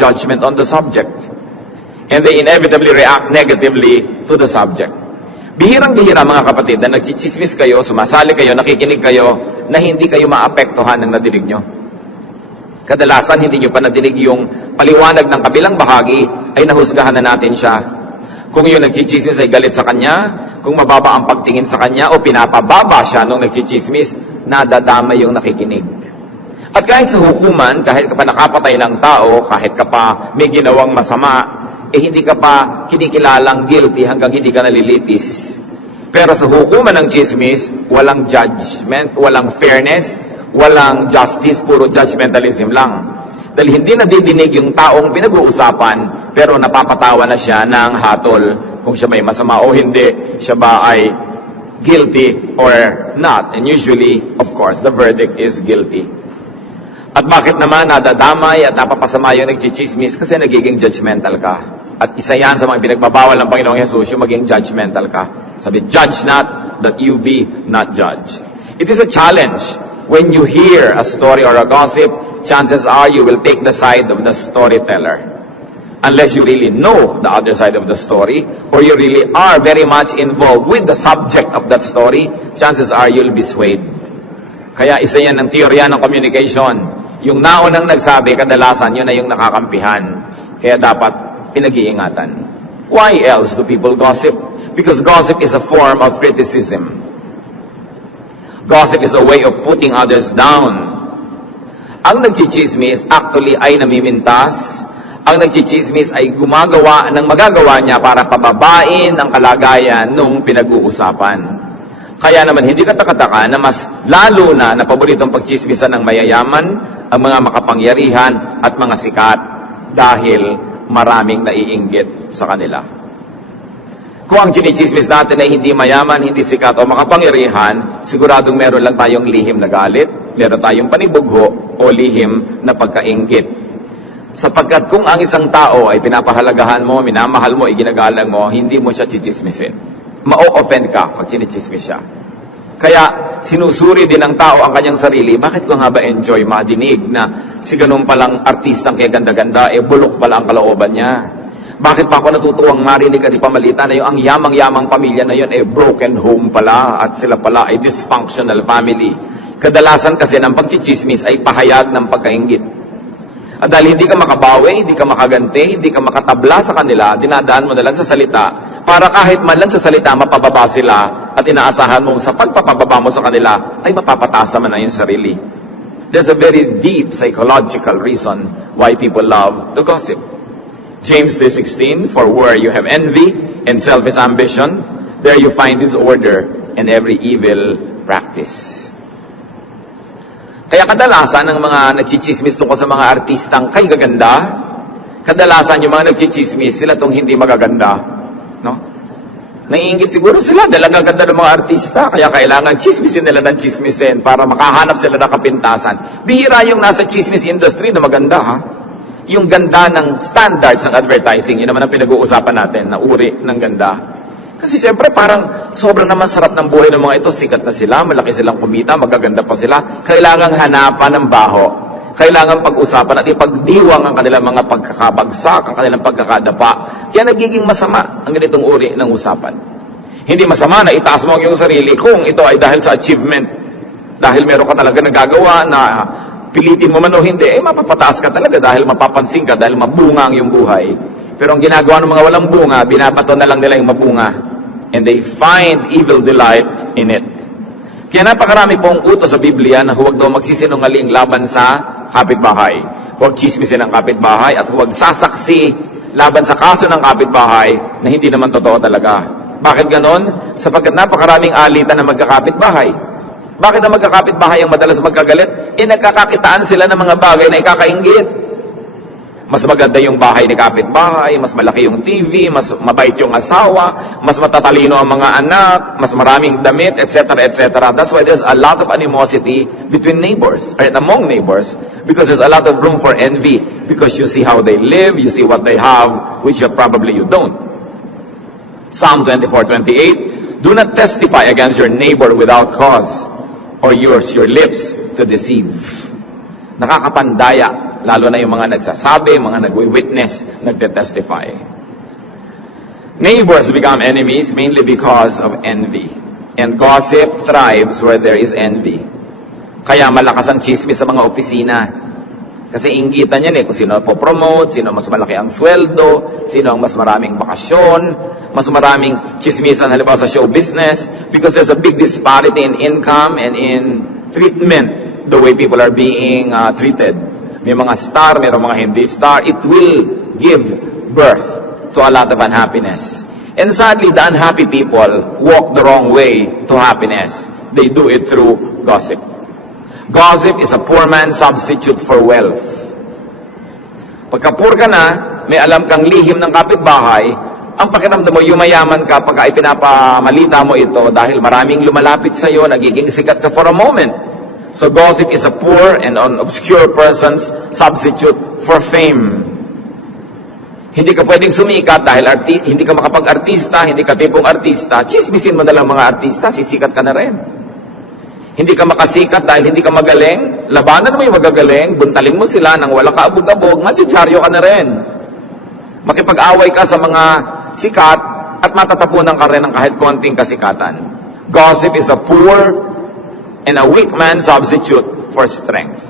judgment on the subject. And they inevitably react negatively to the subject. Bihirang-bihira mga kapatid na nagchichismis kayo, sumasali kayo, nakikinig kayo, na hindi kayo maapektuhan ng nadinig nyo. Kadalasan, hindi nyo pa nadinig yung paliwanag ng kabilang bahagi, ay nahusgahan na natin siya. Kung yung nagchichismis ay galit sa kanya, kung mababa ang pagtingin sa kanya, o pinapababa siya nung nagchichismis, nadadama yung nakikinig. At kahit sa hukuman, kahit ka pa nakapatay ng tao, kahit ka pa may ginawang masama, hindi ka pa kinikilalang guilty hanggang hindi ka nalilitis. Pero sa hukuman ng chismis, walang judgment, walang fairness, walang justice, puro judgmentalism lang. Dahil hindi nadidinig yung taong pinag-uusapan, pero napapatawa na siya ng hatol kung siya may masama o hindi, siya ba ay guilty or not. And usually, of course, the verdict is guilty. At bakit naman nadadamay at napapasama yung nagchichismis? Kasi nagiging judgmental ka. At isa yan sa mga pinagbabawal ng Panginoong Jesus, yung maging judgmental ka. Sabi, judge not that you be not judged. It is a challenge. When you hear a story or a gossip, chances are you will take the side of the storyteller. Unless you really know the other side of the story, or you really are very much involved with the subject of that story, chances are you'll be swayed. Kaya isa yan ng teorya ng communication. Yung naunang nagsabi, kadalasan yun na yung nakakampihan. Kaya dapat pinag-iingatan. Why else do people gossip? Because gossip is a form of criticism. Gossip is a way of putting others down. Ang nagchichismis actually ay namimintas. Ang nagchichismis ay gumagawa ng magagawa niya para pababain ang kalagayan nung pinag-uusapan. Kaya naman hindi katakataka na mas lalo na paboritong pagchismisan ng mayayaman, ang mga makapangyarihan at mga sikat dahil maraming naiinggit sa kanila. Kung ang chinichismis natin ay hindi mayaman, hindi sikat o makapangyarihan, siguradong meron lang tayong lihim na galit, meron tayong panibugho o lihim na pagkainggit. Sapagkat kung ang isang tao ay pinapahalagahan mo, minamahal mo, iginagalang mo, hindi mo siya chichismisin. Ma-o-offend ka pag chinichismis siya. Kaya sinusuri din ng tao ang kanyang sarili, bakit ko nga ba enjoy madinig na si ganun palang artistang kaya ganda-ganda, bulok pala ang kalooban niya. Bakit pa ako natutuwang marinig at ipamalita na yung ang yamang-yamang pamilya na yun broken home pala at sila pala ay dysfunctional family. Kadalasan kasi ng pagchichismis ay pahayag ng pagkainggit. At dahil hindi ka makabawi, hindi ka makaganti, hindi ka makatabla sa kanila, dinadaan mo na lang sa salita, para kahit man lang sa salita mapababa sila at inaasahan mong sa pagpapababa mo sa kanila ay mapapataas naman na yung sarili. There's a very deep psychological reason why people love to gossip. James 3:16, for where you have envy and selfish ambition, there you find disorder and every evil practice. Kaya kadalasan ng mga nagchichismis tungkol sa mga artistang kay gaganda, kadalasan yung mga nagchichismis, sila tong hindi magaganda. No? Naiingit siguro sila dahil ang gaganda ng mga artista, kaya kailangan chismisin nila ng chismisin para makahanap sila ng kapintasan. Bihira yung nasa chismis industry na maganda, ha? Yung ganda ng standards ng advertising, yun naman ang pinag-uusapan natin, na uri ng ganda. Kasi siyempre parang sobrang naman sarap ng buhay ng mga ito, sikat na sila, malaki silang kumita, magaganda pa sila. Kailangang hanapan ng baho. Kailangan pag-usapan at ipagdiwang ang kanilang mga pagkakabagsak, ang kanilang pagkakadapa. Kaya nagiging masama ang ganitong uri ng usapan. Hindi masama na itaas mo ang iyong sarili kung ito ay dahil sa achievement. Dahil meron ka talaga nagagawa na pilitin mo man o hindi, mapapataas ka talaga dahil mapapansin ka, dahil mabunga ang iyong buhay. Pero ang ginagawa ng mga walang bunga, binabato na lang nila yung mabunga. And they find evil delight in it. Kaya napakarami pong utos sa Biblia na huwag daw magsisinungaling laban sa kapitbahay. Huwag chismisin ang kapitbahay at huwag sasaksi laban sa kaso ng kapitbahay na hindi naman totoo talaga. Bakit ganon? Sapagkat napakaraming alitan na magkakapitbahay. Bakit ang magkakapitbahay ang madalas magkagalit? Nagkakakitaan sila ng mga bagay na ikakainggit. Mas maganda yung bahay ni kapitbahay, mas malaki yung TV, mas mabait yung asawa, mas matatalino ang mga anak, mas maraming damit, etc., etc. That's why there's a lot of animosity between neighbors, or among neighbors, because there's a lot of room for envy, because you see how they live, you see what they have, which probably you don't. Psalm 24:28, do not testify against your neighbor without cause, or use your lips to deceive. Nakakapandaya lalo na yung mga nagsasabi, mga nagwi-witness, nagte-testify. Neighbors become enemies mainly because of envy. And gossip thrives where there is envy. Kaya malakas ang chismis sa mga opisina. Kasi inggitan yan kung sino po promote, sino mas malaki ang sweldo, sino ang mas maraming bakasyon, mas maraming chismisan halimbawa sa show business, because there's a big disparity in income and in treatment, the way people are being treated. May mga star, may mga hindi star. It will give birth to a lot of unhappiness. And sadly, the unhappy people walk the wrong way to happiness. They do it through gossip. Gossip is a poor man's substitute for wealth. Pagka poor ka na, may alam kang lihim ng kapitbahay, ang pakiramdam mo, yumayaman ka pagka ipinapamalita mo ito dahil maraming lumalapit sa iyo, nagiging sikat ka for a moment. So gossip is a poor and an obscure person's substitute for fame. Hindi ka pwedeng sumikat dahil hindi ka makapag-artista, hindi ka tipong artista, chismisin mo na lang mga artista, sisikat ka na rin. Hindi ka makasikat dahil hindi ka magaling, labanan mo yung magagaling, buntaling mo sila nang wala ka abog-abog, madyadyaryo ka na rin. Makipag-away ka sa mga sikat at matatapunan ka rin ng kahit konting kasikatan. Gossip is a poor and a weak man's substitute for strength.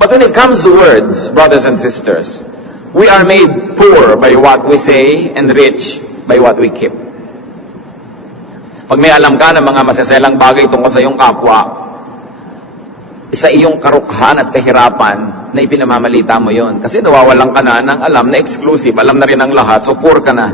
But when it comes to words, brothers and sisters, we are made poor by what we say and rich by what we keep. Pag may alam ka ng mga masaselang bagay tungkol sa iyong kapwa, sa iyong karukhan at kahirapan na ipinamamalita mo yon. Kasi nawawalan ka na ng alam na exclusive, alam na rin ang lahat, so poor ka na.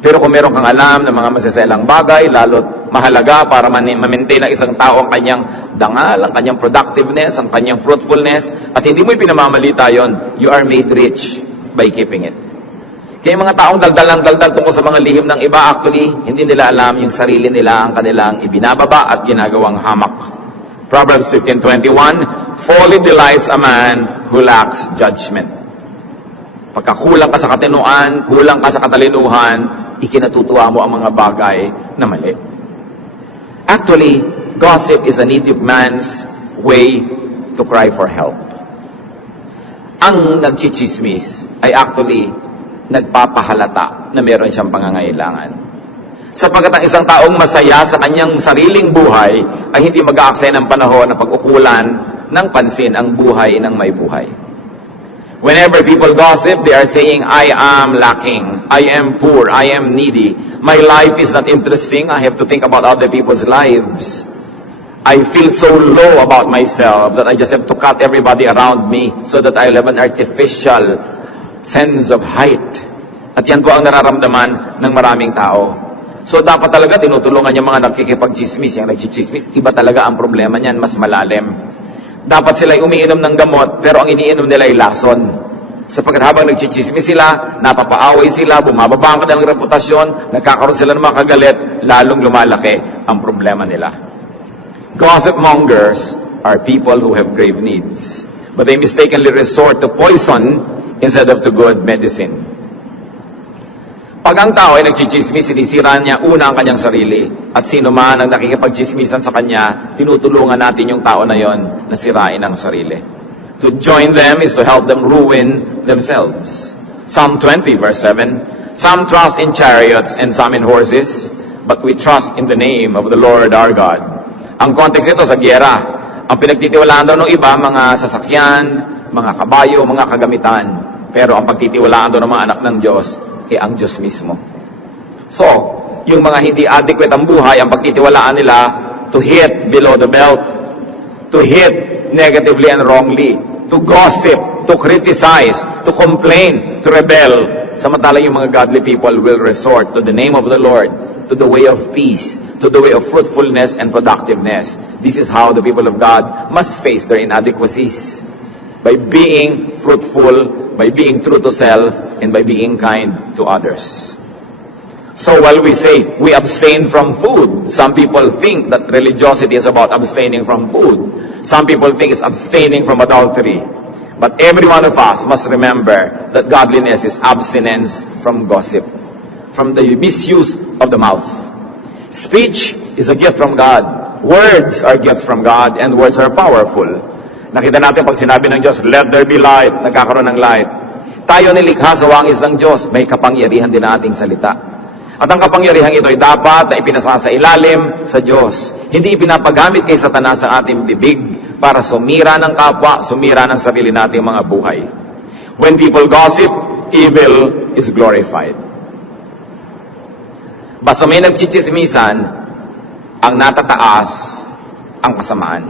Pero kung meron kang alam ng mga masaselang bagay, lalo't mahalaga para ma-maintain ng isang tao ang kanyang dangal, ang kanyang productiveness, ang kanyang fruitfulness, at hindi mo ipinamamalita yon, you are made rich by keeping it. Kaya mga taong dagdal tungkol sa mga lihim ng iba, actually, hindi nila alam yung sarili nila, ang kanilang ibinababa at ginagawang hamak. Proverbs 15:21, folly delights a man who lacks judgment. Pagka kulang ka sa katinuan, kulang ka sa katalinuhan, ikinatutuwa mo ang mga bagay na mali. Actually, gossip is a needy man's way to cry for help. Ang nagchichismis ay actually nagpapahalata na meron siyang pangangailangan. Sapagkat ang isang taong masaya sa kanyang sariling buhay ay hindi mag-aaksaya ng panahon na pag-ukulan ng pansin ang buhay ng may buhay. Whenever people gossip, they are saying, I am lacking, I am poor, I am needy, my life is not interesting, I have to think about other people's lives. I feel so low about myself that I just have to cut everybody around me so that I'll have an artificial sense of height. At yan po ang nararamdaman ng maraming tao. So dapat talaga tinutulungan yung mga nakikipag-chismis, yung nagchichismis, iba talaga ang problema niyan, mas malalim. Dapat sila umiinom ng gamot, pero ang iniinom nila ay lason. Sapagkat habang nagchichismis sila, napapaaway sila, bumababa ang kanilang reputasyon, nagkakaroon sila ng mga kagalit, lalong lumalaki ang problema nila. Gossip mongers are people who have grave needs, but they mistakenly resort to poison instead of to good medicine. Pag ang tao ay nagchichismis, sinisira niya una ang kanyang sarili. At sino man ang nakikipagchismisan sa kanya, tinutulungan natin yung tao na yon na sirain ang sarili. To join them is to help them ruin themselves. Psalm 20 verse 7, some trust in chariots and some in horses, but we trust in the name of the Lord our God. Ang context ito sa gyera. Ang pinagtitiwalaan daw ng iba, mga sasakyan, mga kabayo, mga kagamitan. Pero ang pagtitiwalaan daw ng mga anak ng Diyos, ang Diyos mismo. So, yung mga hindi adequate ang buhay, ang pagtitiwalaan nila to hit below the belt, to hit negatively and wrongly, to gossip, to criticize, to complain, to rebel. Samantala yung mga godly people will resort to the name of the Lord, to the way of peace, to the way of fruitfulness and productiveness. This is how the people of God must face their inadequacies. By being fruitful, by being true to self, and by being kind to others. So while we say we abstain from food, some people think that religiosity is about abstaining from food. Some people think it's abstaining from adultery. But every one of us must remember that godliness is abstinence from gossip, from the misuse of the mouth. Speech is a gift from God. Words are gifts from God, and words are powerful. Nakita natin pag sinabi ng Diyos, let there be light, nagkakaroon ng light. Tayo nilikha sa wangis ng Diyos, may kapangyarihan din ang ating salita. At ang kapangyarihan ito ay dapat na ipinasa sa ilalim sa Diyos. Hindi ipinapagamit kay Satanas ang ating bibig para sumira ng kapwa, sumira ng sarili nating mga buhay. When people gossip, evil is glorified. Basta may nagchichismisan, ang natataas ang kasamaan.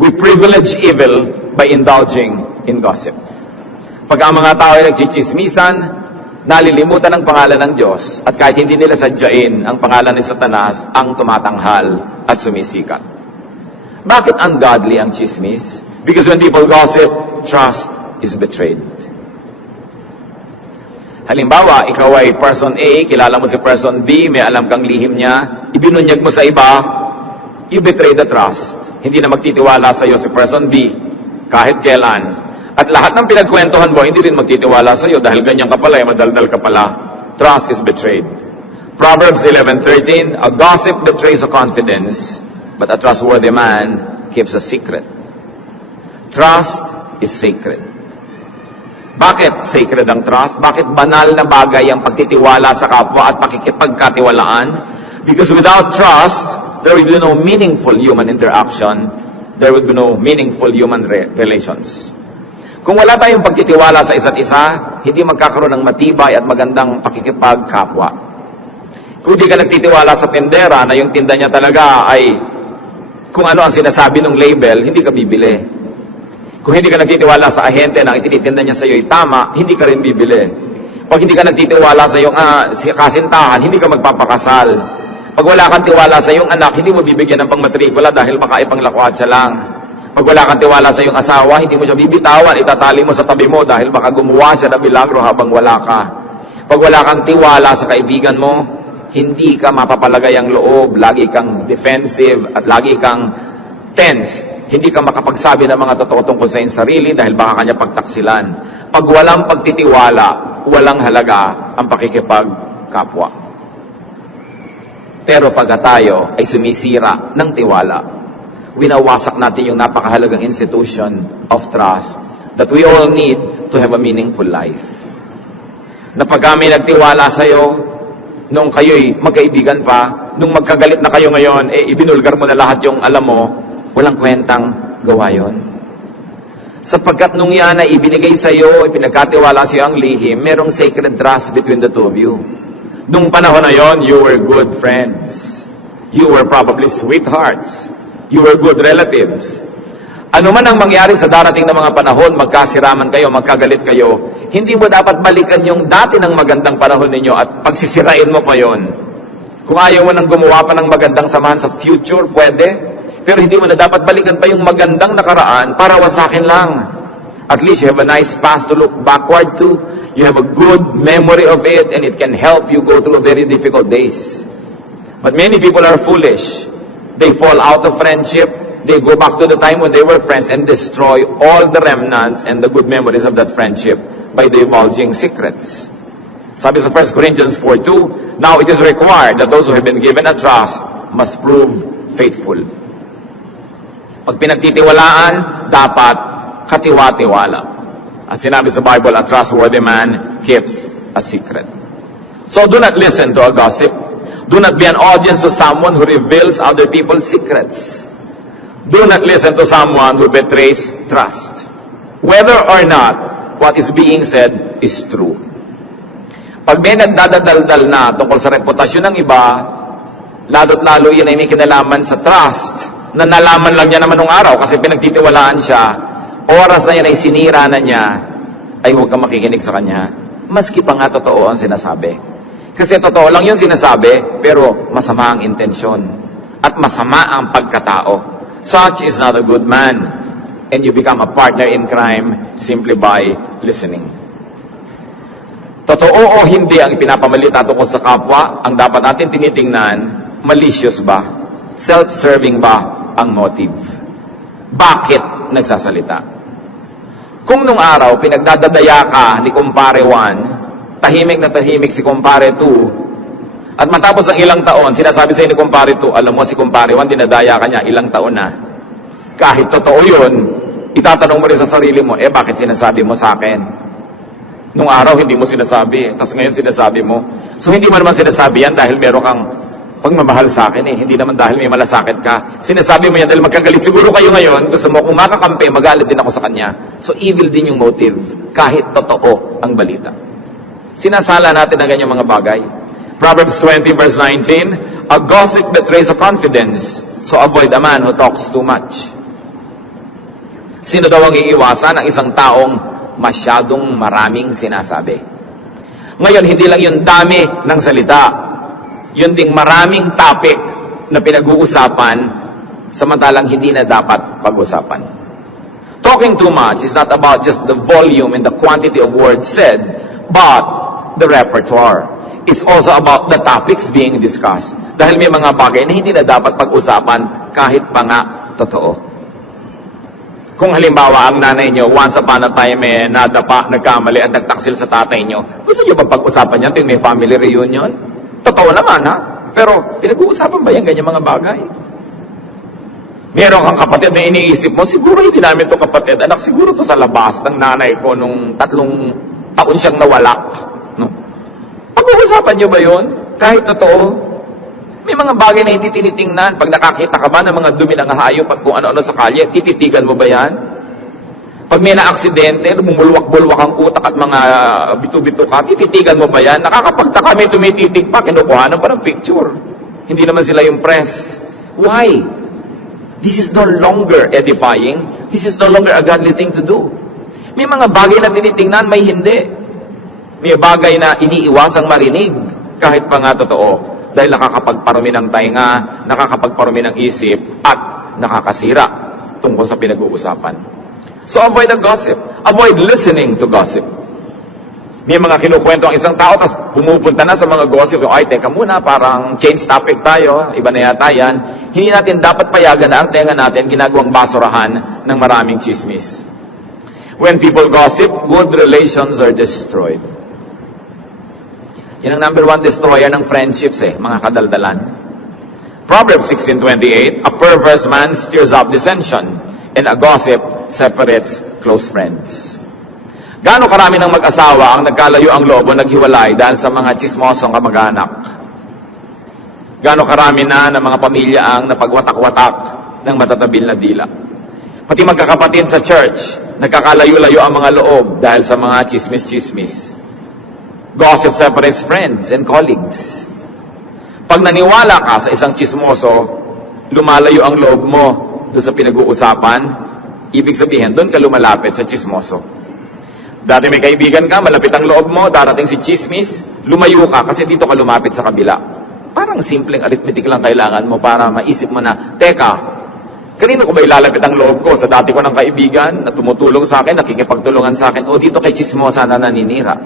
We privilege evil by indulging in gossip. Pag ang mga tao ay nagchichismisan, nalilimutan ang pangalan ng Diyos at kahit hindi nila sadyain ang pangalan ni Satanas ang tumatanghal at sumisikat. Bakit ungodly ang chismis? Because when people gossip, trust is betrayed. Halimbawa, ikaw ay person A, kilala mo si person B, may alam kang lihim niya, ibinunyag mo sa iba, you betray the trust. Hindi na magtitiwala sa iyo si person B kahit kailan. At lahat ng pinagkwentuhan mo, hindi rin magtitiwala sa iyo dahil ganyan ka pala, madaldal ka pala. Trust is betrayed. Proverbs 11:13, a gossip betrays a confidence, but a trustworthy man keeps a secret. Trust is sacred. Bakit sacred ang trust? Bakit banal na bagay ang pagtitiwala sa kapwa at pakikipagkatiwalaan? Because without trust, there will be no meaningful human interaction. There will be no meaningful human relations. Kung wala tayong pagtitiwala sa isa't isa, hindi magkakaroon ng matibay at magandang pakikipagkapwa. Kung di ka nagtitiwala sa tindera na yung tinda niya talaga ay kung ano ang sinasabi ng label, hindi ka bibili. Kung hindi ka nagtitiwala sa ahente na itinitinda niya sa iyo ay tama, hindi ka rin bibili. Pag hindi ka nagtitiwala sa iyong kasintahan, hindi ka magpapakasal. Pag wala kang tiwala sa iyong anak, hindi mo bibigyan ng pangmatrikula dahil baka ipanglakwatsa lang. Pag wala kang tiwala sa iyong asawa, hindi mo siya bibitawan, itatali mo sa tabi mo dahil baka gumawa siya ng milagro habang wala ka. Pag wala kang tiwala sa kaibigan mo, hindi ka mapapalagay ang loob, lagi kang defensive at lagi kang tense. Hindi ka makapagsabi ng mga totoo tungkol sa iyong sarili dahil baka kanya pagtaksilan. Pag walang pagtitiwala, walang halaga ang pakikipagkapwa. Pero pag tayo ay sumisira ng tiwala, winawasak natin yung napakahalagang institution of trust that we all need to have a meaningful life. Na pag kami nagtiwala sa iyo, nung kayo'y magkaibigan pa, nung magkagalit na kayo ngayon, ibinulgar mo na lahat yung alam mo, walang kwentang gawa yun. Sapagkat nung yan ay ibinigay sa iyo, pinagkatiwala sa iyo ang lihim, merong sacred trust between the two of you. Nung panahon na yon, you were good friends. You were probably sweethearts. You were good relatives. Ano man ang mangyari sa darating na mga panahon, magkasiraman kayo, magkagalit kayo, hindi mo dapat balikan yung dati ng magandang panahon ninyo at pagsisirain mo pa yon. Kung ayaw mo nang gumawa pa ng magandang samahan sa future, pwede. Pero hindi mo na dapat balikan pa yung magandang nakaraan para wasakin lang. At least you have a nice past to look backward to. You have a good memory of it and it can help you go through very difficult days. But many people are foolish. They fall out of friendship. They go back to the time when they were friends and destroy all the remnants and the good memories of that friendship by divulging secrets. Sabi sa 1 Corinthians 4:2, now it is required that those who have been given a trust must prove faithful. Pag pinagtitiwalaan, dapat katiwa-tiwala. At sinabi sa Bible, a trustworthy man keeps a secret. So do not listen to a gossip. Do not be an audience to someone who reveals other people's secrets. Do not listen to someone who betrays trust. Whether or not what is being said is true. Pag may nagdadaldal na tungkol sa reputasyon ng iba, lalo't lalo yun ay may kinalaman sa trust, na nalaman lang niya naman nung araw kasi pinagtitiwalaan siya, oras na yan ay sinira na niya, ay huwag kang makikinig sa kanya. Maski pa nga totoo ang sinasabi. Kasi totoo lang yung sinasabi, pero masama ang intensyon. At masama ang pagkatao. Such is not a good man. And you become a partner in crime simply by listening. Totoo o hindi ang ipinapamalita tungkol sa kapwa, ang dapat natin tinitingnan, malicious ba? Self-serving ba ang motive? Bakit nagsasalita? Kung nung araw, pinagdadadaya ka ni Kumpare 1, tahimik na tahimik si Kumpare 2, at matapos ang ilang taon, sinasabi sa'yo ni Kumpare 2, alam mo si Kumpare 1, dinadaya ka niya, ilang taon na. kahit totoo yun, itatanong mo rin sa sarili mo, bakit sinasabi mo sa akin? Nung araw, hindi mo sinasabi, tapos ngayon sinasabi mo. So, hindi mo naman sinasabi yan dahil meron kang pagmamahal sa akin Hindi naman dahil may malasakit ka. Sinasabi mo yan dahil magkagalit siguro kayo ngayon, gusto mo kung makakampi, magalit din ako sa kanya. So, evil din yung motive, kahit totoo ang balita. Sinasala natin ang ganyang mga bagay. Proverbs 20 verse 19, a gossip betrays a confidence, so avoid a man who talks too much. Sino daw ang iiwasan? Ang isang taong masyadong maraming sinasabi. Ngayon, hindi lang yung dami ng salita. Yun ding maraming topic na pinag-uusapan, samantalang hindi na dapat pag-usapan. Talking too much is not about just the volume and the quantity of words said, but the repertoire. It's also about the topics being discussed. Dahil may mga bagay na hindi na dapat pag-usapan kahit pa nga totoo. Kung halimbawa, ang nanay nyo, once upon a time, nadapa, nagkamali at nagtaksil sa tatay nyo, gusto nyo ba pag-usapan yan tuwing may family reunion? Totoo naman, ha? Pero, pinag-uusapan ba yan ganyan mga bagay? Meron kang kapatid na iniisip mo, siguro hindi namin to kapatid. Anak, siguro to sa labas ng nanay ko nung 3 taon siyang nawala. No? Pag-uusapan nyo ba yun? Kahit totoo? May mga bagay na hindi tinitingnan. Pag nakakita ka ba ng mga dumi ng hayop at kung ano-ano sa kalye, tititigan mo ba yan? Pag may na-aksidente, bumulwak-bulwak ang utak at mga bito-bito ka, tititigan mo ba yan? Nakakapagtaka, may tumititig pa, kinukuhanan pa ng picture. Hindi naman sila yung press. Why? This is no longer edifying. This is no longer a godly thing to do. May mga bagay na tinitingnan, may hindi. May bagay na iniiwasang marinig, kahit pa nga totoo. Dahil nakakapagparumi ng tainga, nakakapagparumi ng isip, at nakakasira tungkol sa pinag-uusapan. So avoid the gossip. Avoid listening to gossip. May mga kinukwento ang isang tao, tapos pumupunta na sa mga gossip. Ay, teka muna, parang change topic tayo, iba na yata yan. Hindi natin dapat payagan na ang tenga natin ginagawang basurahan ng maraming chismis. When people gossip, good relations are destroyed. Yan ang number 1 destroyer ng friendships mga kadaldalan. Proverbs 16:28, a perverse man stirs up dissension, and a gossip separates close friends. Gaano karami ng mag-asawa ang nagkalayo ang loob o naghiwalay dahil sa mga chismosong kamag-anak? Gaano karami na ng mga pamilya ang napagwatak-watak ng matatabil na dila? Pati magkakapatid sa church, nagkakalayo-layo ang mga loob dahil sa mga chismis-chismis. Gossip separates friends and colleagues. Pag naniwala ka sa isang chismoso, lumalayo ang loob mo doon sa pinag-uusapan, ibig sabihin, doon ka lumalapit sa chismoso. Dati may kaibigan ka, malapit ang loob mo, darating si chismis, lumayo ka kasi dito ka lumapit sa kabila. Parang simpleng arithmetic lang kailangan mo para maisip mo na, teka, kanino ko ba ilalapit ang loob ko? Sa dati ko ng kaibigan na tumutulong sa akin, nakikipagtulungan sa akin, o dito kay chismosa na naninira.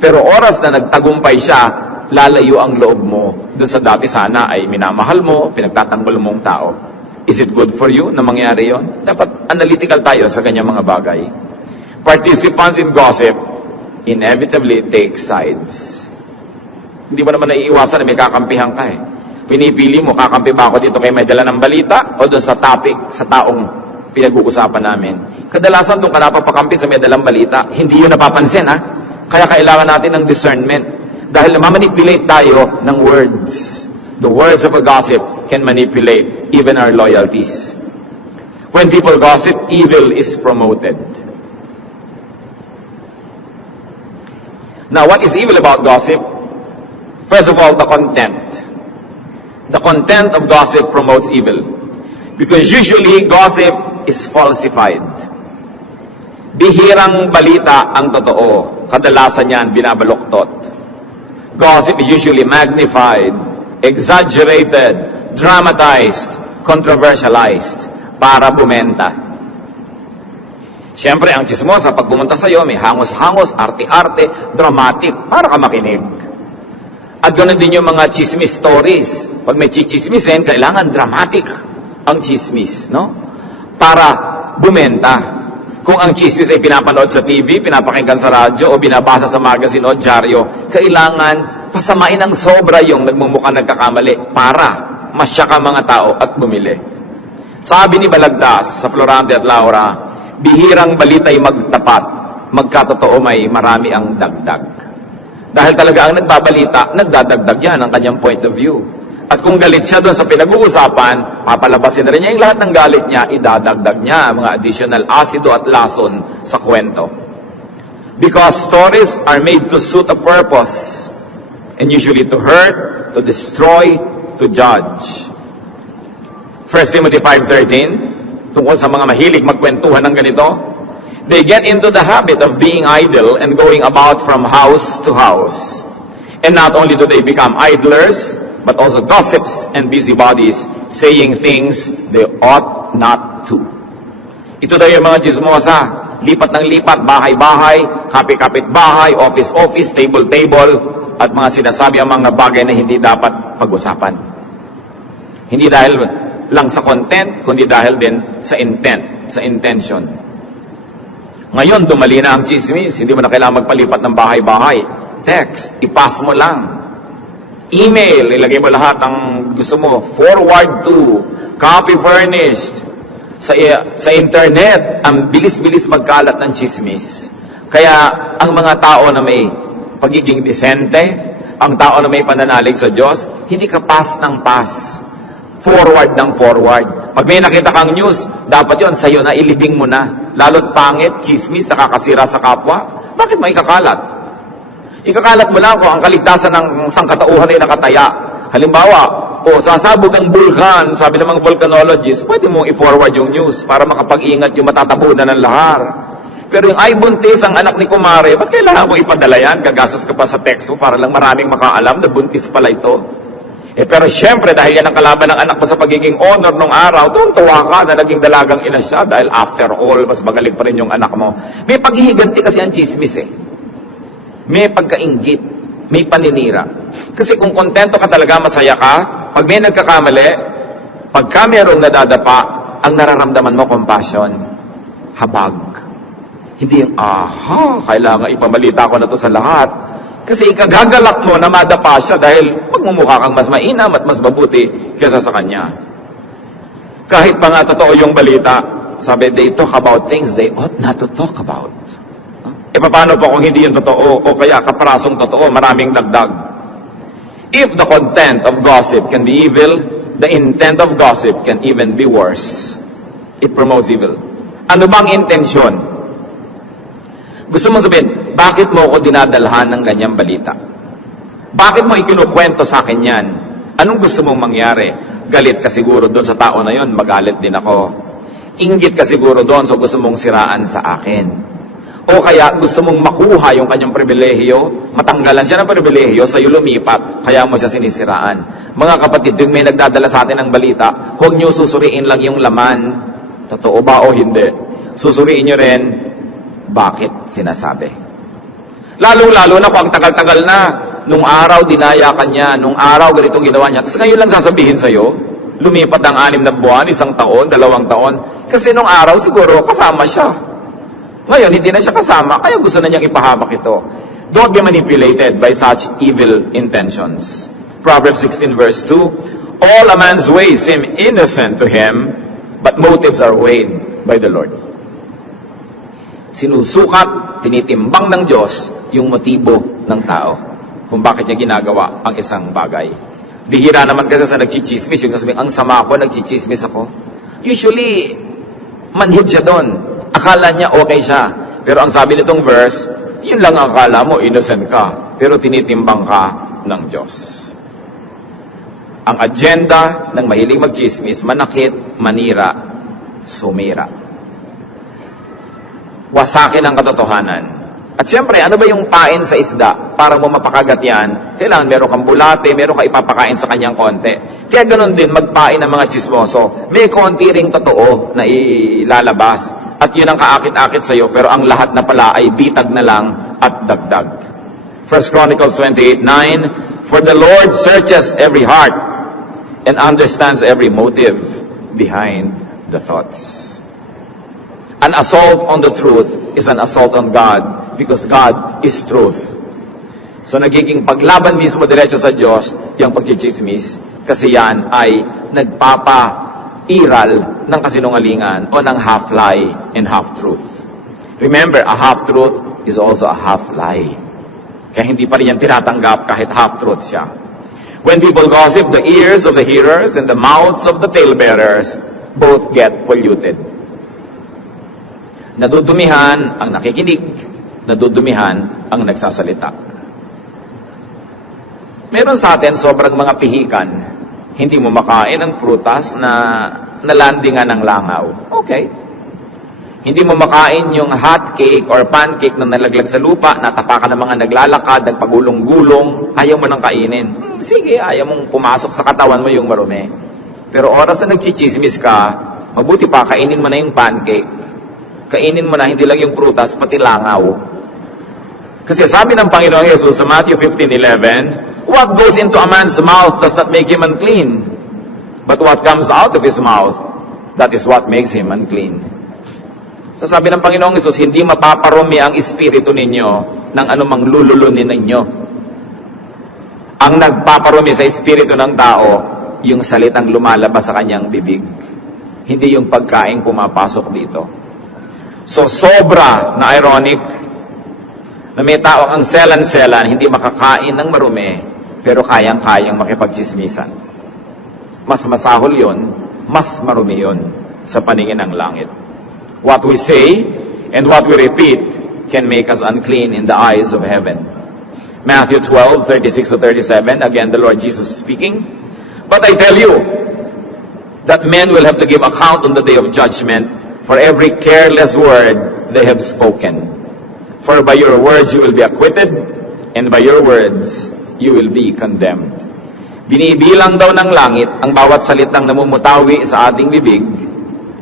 Pero oras na nagtagumpay siya, lalayo ang loob mo. Doon sa dati sana ay minamahal mo, pinagtatanggol mong tao. Is it good for you na mangyari yon? Dapat analytical tayo sa ganyang mga bagay. Participants in gossip inevitably take sides. Hindi mo naman naiiwasan na may kakampihan ka Pinipili mo, kakampi ba ako dito kay may dala ng balita o doon sa topic, sa taong pinag-uusapan namin. Kadalasan doon ka napapakampi sa may dalang balita, hindi yun napapansin Kaya kailangan natin ng discernment. Dahil namamanipulate tayo ng words. The words of a gossip can manipulate even our loyalties. When people gossip, evil is promoted. Now, what is evil about gossip? First of all, the content. The content of gossip promotes evil. Because usually, gossip is falsified. Bihirang balita ang totoo. Kadalasan yan, binabaluktot. Gossip is usually magnified, exaggerated, dramatized, controversialized, para bumenta. Siyempre, ang chismosa, pag pumunta sa'yo, may hangos-hangos, arte-arte, dramatic, para ka makinig. At ganoon din yung mga chismis stories. Pag may chichismisin, kailangan dramatic ang chismis, no? Para bumenta. Kung ang chismis ay pinapanood sa TV, pinapakinggan sa radyo, o binabasa sa magazine o dyaryo, kailangan pasamain ng sobra yung nagmumukhang nagkakamali para masya ka mga tao at bumili. Sabi ni Balagtas sa Florante at Laura, bihirang balita'y magtapat, magkatotoo may marami ang dagdag. Dahil talaga ang nagbabalita, nagdadagdag yan ang kanyang point of view. At kung galit siya doon sa pinag-uusapan, papalabasin na rin niya yung lahat ng galit niya, idadagdag niya mga additional asido at lason sa kwento. Because stories are made to suit a purpose, and usually to hurt, to destroy, to judge. 1 Timothy 5:13, tungkol sa mga mahilig magkwentuhan ng ganito, they get into the habit of being idle and going about from house to house. And not only do they become idlers, but also gossips and busybodies, saying things they ought not to. Ito daw yung mga chismosa, lipat ng lipat, bahay-bahay, kapit-kapit-bahay, office-office, table-table, at mga sinasabi ang mga bagay na hindi dapat pag-usapan. Hindi dahil lang sa content, kundi dahil din sa intent, sa intention. Ngayon, dumali na ang chismis, hindi mo na kailangan magpalipat ng bahay-bahay. Text, ipass mo lang. Email, ilagay mo lahat ng gusto mo. Forward to, copy furnished. Sa internet, ang bilis-bilis magkalat ng chismis. Kaya, ang mga tao na may pagiging disente, ang tao na may pananalig sa Diyos, hindi ka pass ng pass. Forward ng forward. Pag may nakita kang news, dapat yon sa'yo na ilibing mo na. Lalo't pangit, chismis, nakakasira sa kapwa. Bakit mo ikakalat? Ikakalat mo lang kung ang kaligtasan ng sangkatauhan ay nakataya. Halimbawa, sasabog ang bulkan, sabi ng mga volcanologists, pwede mong i-forward yung news para makapag-ingat yung matatabunan ng lahar. Pero yung ay buntis ang anak ni Kumare, ba't kailangan mo ipadala yan? Gagastos ka pa sa text mo para lang maraming makaalam na buntis pala ito. Pero syempre, dahil yan ang kalaban ng anak mo sa pagiging honor nung araw, tuwa ka na naging dalagang ina siya dahil after all, mas magaling pa rin yung anak mo. May paghihiganti kasi ang chismis May pagkainggit, may paninira. Kasi kung kontento ka talaga, masaya ka, pag may nagkakamali, pagka merong nadadapa, ang nararamdaman mo, compassion, habag. Hindi yung, kailangan ipamalita ko na to sa lahat. Kasi ikagagalak mo na madapa siya dahil magmumukha kang mas mainam at mas mabuti kaysa sa kanya. Kahit pa nga totoo yung balita, sabi, they talk about things they ought not to talk about. Paano pa kung hindi yung totoo o kaya kaprasong totoo, maraming dagdag? If the content of gossip can be evil, the intent of gossip can even be worse. It promotes evil. Ano bang intensyon? Gusto mong sabihin, bakit mo ako dinadalhan ng ganyang balita? Bakit mo ikinukwento sa akin yan? Anong gusto mong mangyari? Galit ka siguro doon sa tao na yon, magalit din ako. Inggit ka siguro doon, so gusto mong siraan sa akin. O kaya gusto mong makuha yung kanyang pribilehiyo, matanggalan siya ng pribilehiyo, sa'yo lumipat, kaya mo siya sinisiraan. Mga kapatid, yung may nagdadala sa atin ng balita, huwag niyo susuriin lang yung laman. Totoo ba o hindi? Susuriin niyo rin, bakit sinasabi? Lalo-lalo na kung ang tagal-tagal na, nung araw dinaya ka niya, nung araw ganitong ginawa niya, tapos ngayon lang sasabihin sa'yo, lumipat ang 6 na buwan, 1 taon, 2 taon, kasi nung araw siguro kasama siya. Ngayon, hindi na siya kasama, kaya gusto na niyang ipahamak ito. Don't be manipulated by such evil intentions. Proverbs 16 verse 2, all a man's ways seem innocent to him, but motives are weighed by the Lord. Sinusukat, tinitimbang ng Diyos yung motibo ng tao kung bakit niya ginagawa ang isang bagay. Bihira naman kasi sa nagchichismis, yung sasabihin, ang sama ko, nagchichismis ako. Usually, manhid siya doon. Akala niya okay siya. Pero ang sabi nitong verse, yun lang ang akala mo, innocent ka. Pero tinitimbang ka ng Diyos. Ang agenda ng mahilig magchismis, manakit, manira, sumira. Wasakin ang katotohanan. At siyempre, ano ba yung pain sa isda? Para mo mapakagat yan, kailangan meron kang bulate, meron ka ipapakain sa kanyang konti. Kaya ganun din, magpain ng mga chismoso. May konti ring totoo na ilalabas. At yun ang kaakit-akit sa'yo, pero ang lahat na pala ay bitag na lang at dagdag. 1 Chronicles 28:9, for the Lord searches every heart and understands every motive behind the thoughts. An assault on the truth is an assault on God because God is truth. So nagiging paglaban mismo diretso sa Diyos yung pagchichismis kasi yan ay nagpapairal ng kasinungalingan o ng half-lie and half-truth. Remember, a half-truth is also a half-lie. Kaya hindi pa rin yan tinatanggap kahit half-truth siya. When people gossip, the ears of the hearers and the mouths of the talebearers both get polluted. Nadudumihan ang nakikinig, nadudumihan ang nagsasalita. Meron sa atin sobrang mga pihikan. Hindi mo makain ng prutas na nalandingan ng langaw. Okay. Hindi mo makain yung hot cake or pancake na nalaglag sa lupa, natapakan ng mga naglalakad, nagpagulong-gulong, ayaw mo nang kainin. Sige, ayaw mong pumasok sa katawan mo yung marumi. Pero oras na nagchichismis ka, mabuti pa, kainin mo na yung pancake. Kainin mo na hindi lang yung prutas, pati langaw. Kasi sabi ng Panginoong Yesus sa Matthew 15:11, what goes into a man's mouth does not make him unclean. But what comes out of his mouth, that is what makes him unclean. So sabi ng Panginoong Yesus, hindi mapaparumi ang espiritu ninyo ng anumang lululunin ninyo. Ang nagpaparumi sa espiritu ng tao, yung salitang lumalabas sa kanyang bibig. Hindi yung pagkain pumapasok dito. So sobra na ironic na may tao ang selan-selan, hindi makakain ng marumi, pero kayang-kayang makipagchismisan. Mas masahol yun, mas marumi yun sa paningin ng langit. What we say and what we repeat can make us unclean in the eyes of heaven. Matthew 12:36-37, again the Lord Jesus speaking. But I tell you that men will have to give account on the day of judgment for every careless word they have spoken. For by your words you will be acquitted, and by your words you will be condemned. Binibilang daw ng langit ang bawat salitang namumutawi sa ating bibig,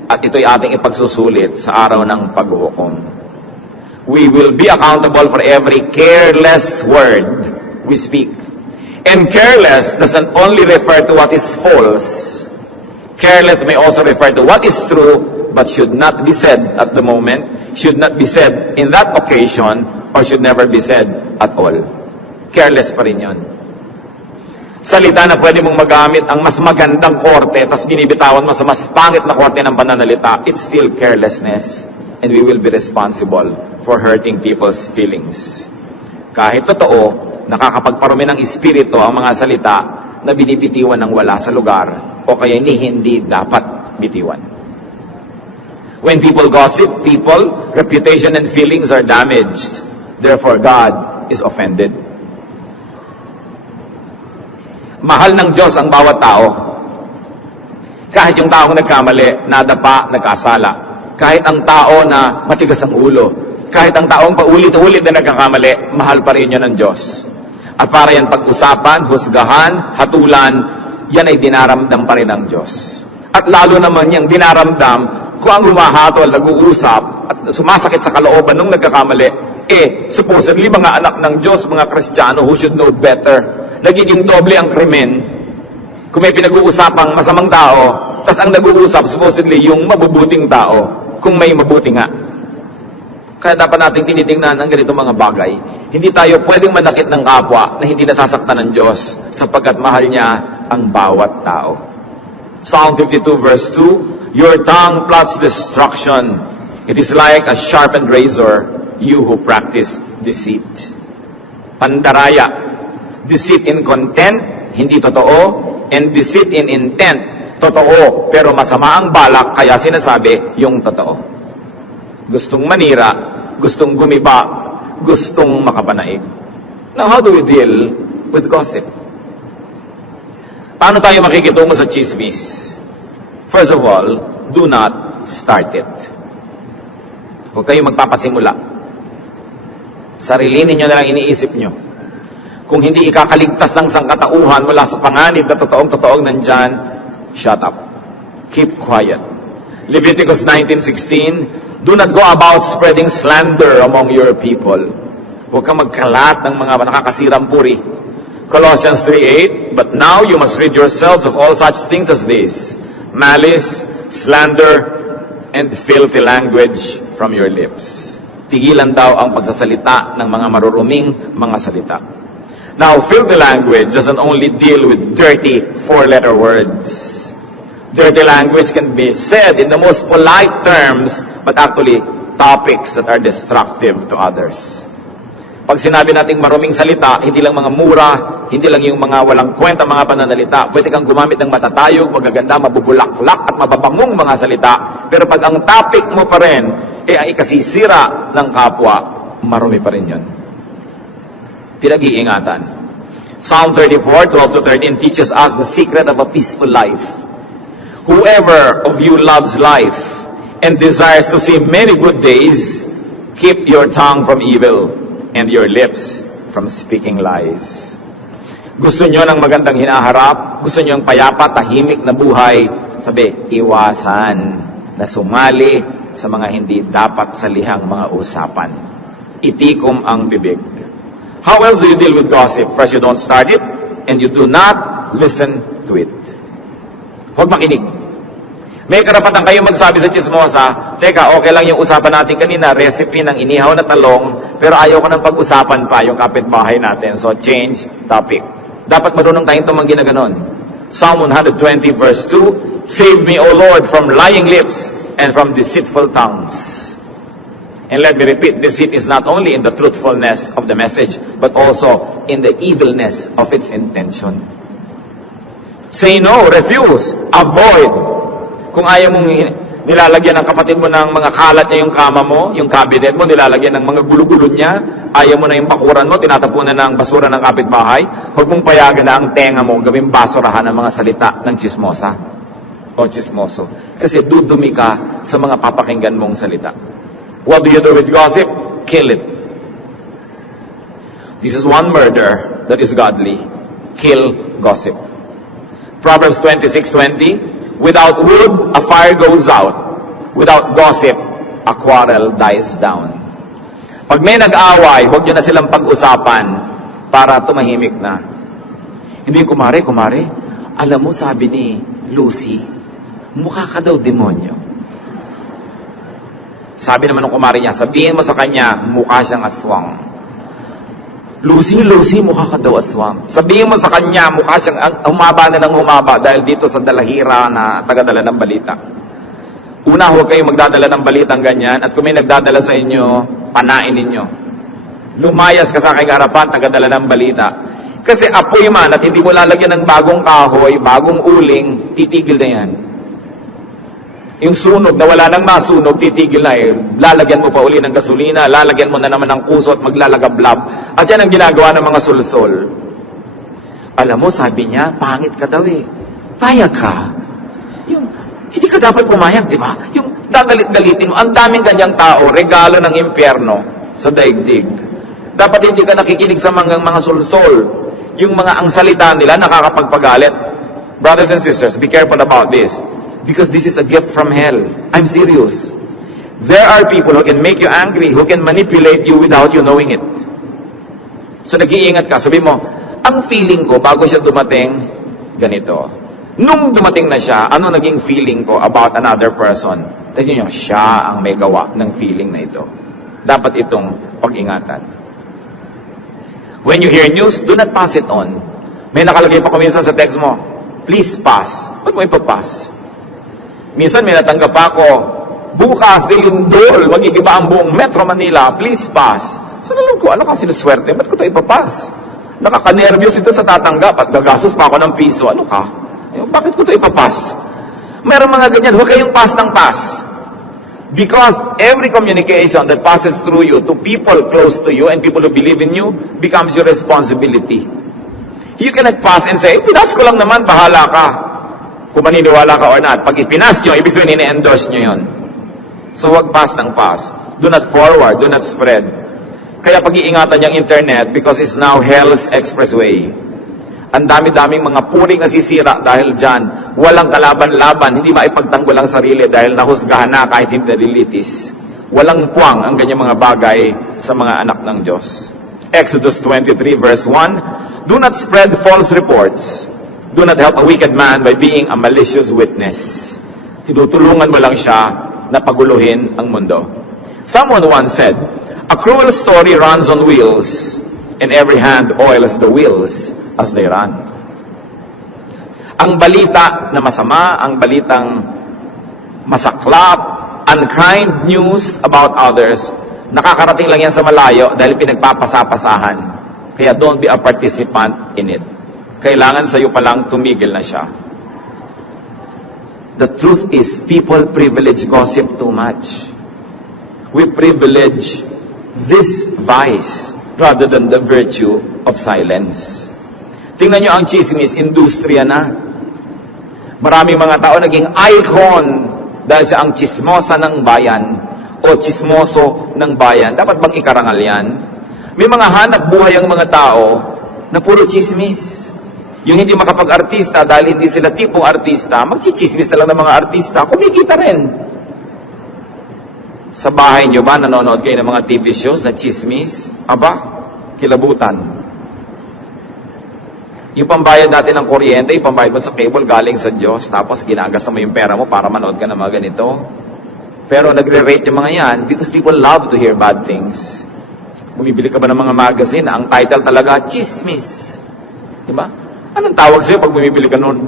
at ito'y ating ipagsusulit sa araw ng paghuhukom. We will be accountable for every careless word we speak. And careless doesn't only refer to what is false. Careless may also refer to what is true, but should not be said at the moment, should not be said in that occasion, or should never be said at all. Careless pa rin yun. Salita na pwede mong magamit ang mas magandang korte, tapos binibitawan mo sa mas pangit na korte ng pananalita, it's still carelessness. And we will be responsible for hurting people's feelings. Kahit totoo, nakakapagparumi ng espiritu ang mga salita na binibitiwan ng wala sa lugar, o kaya hindi dapat bitiwan. When people gossip, people, reputation and feelings are damaged. Therefore, God is offended. Mahal ng Diyos ang bawat tao. Kahit yung taong nagkamali, nadapa, nagkasala. Kahit ang tao na matigas ang ulo. Kahit ang taong paulit-ulit na nagkakamali, mahal pa rin yun ng Diyos. At para yan pag-usapan, husgahan, hatulan, yan ay dinaramdam pa rin ng Diyos. At lalo naman yung dinaramdam, kung ang humahatol, nag-uusap, at sumasakit sa kalooban nung nagkakamali, supposedly mga anak ng Diyos, mga Kristiyano who should know better, nagiging doble ang krimen kung may pinag-uusapang masamang tao, tas ang nag-uusap supposedly yung mabubuting tao, kung may mabuti nga. Kaya dapat natin tinitingnan ang ganitong mga bagay. Hindi tayo pwedeng manakit ng kapwa na hindi nasasaktan ng Diyos sapagkat mahal niya ang bawat tao. Psalm 52 verse 2, your tongue plots destruction. It is like a sharpened razor, you who practice deceit. Pandaraya. Deceit in content, hindi totoo, and deceit in intent, totoo, pero masama ang balak, kaya sinasabi yung totoo. Gustong manira, gustong gumiba, gustong makapanaig. Now, how do we deal with gossip? Paano tayo makikitungo sa chismis? First of all, do not start it. Huwag kayong magpapasimula. Sarili ninyo na lang iniisip nyo. Kung hindi ikakaligtas ng sangkatauhan mula sa panganib na totoong-totoong nandyan, shut up. Keep quiet. Leviticus 19:16, do not go about spreading slander among your people. Huwag kang magkalat ng mga nakakasirang puri. Colossians 3:8, but now you must rid yourselves of all such things as this, malice, slander, and filthy language from your lips. Tigilan daw ang pagsasalita ng mga maruruming mga salita. Now, filthy language doesn't only deal with dirty four-letter words. Dirty language can be said in the most polite terms, but actually topics that are destructive to others. Pag sinabi nating maruming salita, hindi lang mga mura, hindi lang yung mga walang kwenta mga pananalita. Pwede kang gumamit ng matatayog, magaganda, mabubulaklak at mababangong mga salita. Pero pag ang topic mo pa rin ang ikasisira ng kapwa, marumi pa rin yun. Pinag-iingatan. Psalm 34, 12-13 teaches us the secret of a peaceful life. Whoever of you loves life and desires to see many good days, keep your tongue from evil and your lips from speaking lies. Gusto nyo ng magandang hinaharap? Gusto nyo ng payapa, tahimik na buhay? Sabi, iwasan na sumali sa mga hindi dapat salihang mga usapan. Itikom ang bibig. How else do you deal with gossip? First, you don't start it, and you do not listen to it. Huwag makinig. May karapatan kayo magsabi sa chismosa, teka, okay lang yung usapan natin kanina, recipe ng inihaw na talong, pero ayaw ko ng pag-usapan pa yung kapitbahay natin. So, change topic. Dapat marunong tayong tumanggi na ganon. Psalm 120 verse 2, Save me, O Lord, from lying lips and from deceitful tongues. And let me repeat, deceit is not only in the truthfulness of the message, but also in the evilness of its intention. Say no, refuse, avoid. Kung ayaw mong nilalagyan ng kapatid mo ng mga kalat niya yung kama mo, yung cabinet mo, nilalagyan ng mga gulo-gulo niya, ayaw mo na yung bakuran mo, tinatapunan ng basura ng kapitbahay, huwag mong payagan na ang tenga mo gawing basurahan ng mga salita ng chismosa o chismoso. Kasi dudumi ka sa mga papakinggan mong salita. What do you do with gossip? Kill it. This is one murder that is godly. Kill gossip. Proverbs 26:20, Without wood, a fire goes out. Without gossip, a quarrel dies down. Pag may nag-away, huwag nyo na silang pag-usapan para tumahimik na. Hindi, kumare, alam mo, sabi ni Lucy, mukha ka daw demonyo. Sabi naman ng kumare niya, sabihin mo sa kanya, mukha siyang aswang. Lucy, mukha ka daw aswang. Sabihin mo sa kanya, mukha siyang humaba na ng humaba dahil dito sa dalahira na tagadala ng balita. Una, huwag kayong magdadala ng balitang ganyan at kung may nagdadala sa inyo, panain ninyo. Lumayas ka sa aking harapan, tagadala ng balita. Kasi apoy man at hindi mo lalagyan ng bagong kahoy, bagong uling, titigil na yan. Yung sunog na wala nang masunog, titigil na eh. Lalagyan mo pa uli ng gasolina, lalagyan mo na naman ng kuso at maglalagablab. At yan ang ginagawa ng mga sulsol. Alam mo, sabi niya, pangit ka daw eh. Payag ka. Yung, hindi ka dapat pumayag, di ba? Yung gagalit-galitin mo. Ang daming ganyang tao, regalo ng impyerno sa daigdig. Dapat hindi ka nakikinig sa mga sulsol. Yung mga ang salita nila nakakapagpagalit. Brothers and sisters, be careful about this. Because this is a gift from hell. I'm serious. There are people who can make you angry, who can manipulate you without you knowing it. So nag-iingat ka. Sabi mo, ang feeling ko bago siya dumating, ganito. Nung dumating na siya, ano naging feeling ko about another person? Tignan nyo, siya ang may gawa ng feeling na ito. Dapat itong pag-ingatan. When you hear news, do not pass it on. May nakalagay pa kuminsan sa text mo, please pass. Ba't mo ipapass? Minsan may natanggap ako, bukas, Dilindol, magigiba ang buong Metro Manila, please pass. So nalong ko, ano ka sinuswerte? Ba't ko ito ipapass? Nakaka-nervyos ito sa tatanggap at gagastos pa ako ng piso. Ano ka? Bakit ko ito ipapass? Meron mga ganyan, huwag kayong pass ng pass. Because every communication that passes through you to people close to you and people who believe in you becomes your responsibility. You cannot pass and say, pinas ko lang naman, bahala ka. Kung maniniwala ka or not. Pag ipinas nyo, ibig sabihin ini-endorse nyo yun. So huwag pass ng pass. Do not forward, do not spread. Kaya pag-iingatan yung internet because it's now hell's expressway. Ang dami-daming mga puring nasisira dahil dyan. Walang kalaban-laban, hindi maipagtanggol ang sarili dahil nahusgahan na kahit hindi nalilitis. Walang puwang ang ganyang mga bagay sa mga anak ng Diyos. Exodus 23 verse 1, do not spread false reports. Do not help a wicked man by being a malicious witness. Tinutulungan mo lang siya na paguluhin ang mundo. Someone once said, a cruel story runs on wheels, and every hand oils the wheels as they run. Ang balita na masama, ang balitang masaklap, unkind news about others, nakakarating lang yan sa malayo dahil pinagpapasapasahan. Kaya don't be a participant in it. Kailangan sa'yo palang tumigil na siya. The truth is, people privilege gossip too much. We privilege this vice rather than the virtue of silence. Tingnan nyo ang chismis, industriya na. Maraming mga tao naging icon dahil siya ang chismosa ng bayan o chismoso ng bayan. Dapat bang ikarangal yan? May mga hanap buhay ang mga tao na puro chismis. Yung hindi makapag-artista dahil hindi sila tipong artista, magchichismis na lang ng mga artista, kumikita rin. Sa bahay nyo ba, nanonood kayo ng mga TV shows na chismis? Aba, kilabutan. Yung pambayad natin ng kuryente, yung pambayad mo sa cable galing sa Diyos, tapos ginagasta mo yung pera mo para manood ka ng mga ganito. Pero nagre-rate yung mga yan because people love to hear bad things. Bumibili ka ba ng mga magazine na ang title talaga, chismis? Diba? Anong tawag sa'yo pag bumibili ka nun?